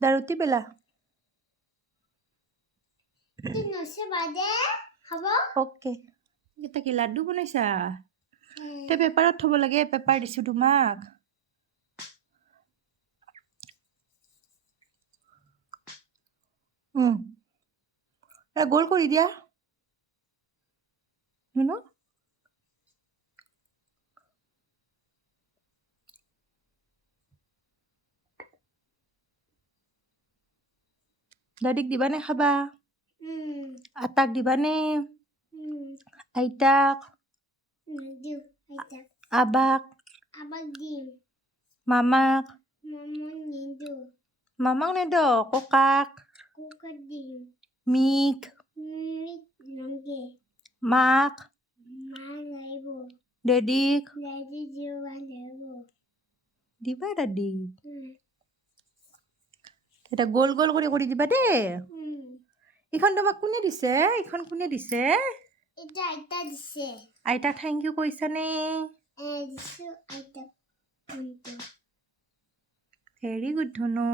ৰুটি বেলা okay এটা কি লাড্ডু বনাইছা তই পেপাৰত থ'ব লাগে পেপাৰ দিছোঁ তোমাক গোল কৰি দিয়া শুনো দাদিক দিবানে খাবা আটাক দিবানে আইতাক আবাক মামাক মামাক নেদ ককাক মিক মাক ডেডিক দিবা দাদি এটা গোল গোল কৰি দিবা দেই এইখন তোমাক কোনে দিছে এইখন কোনে দিছে আইতাক থেংক ইউ কৈছানে ভেৰি গুড ধুনু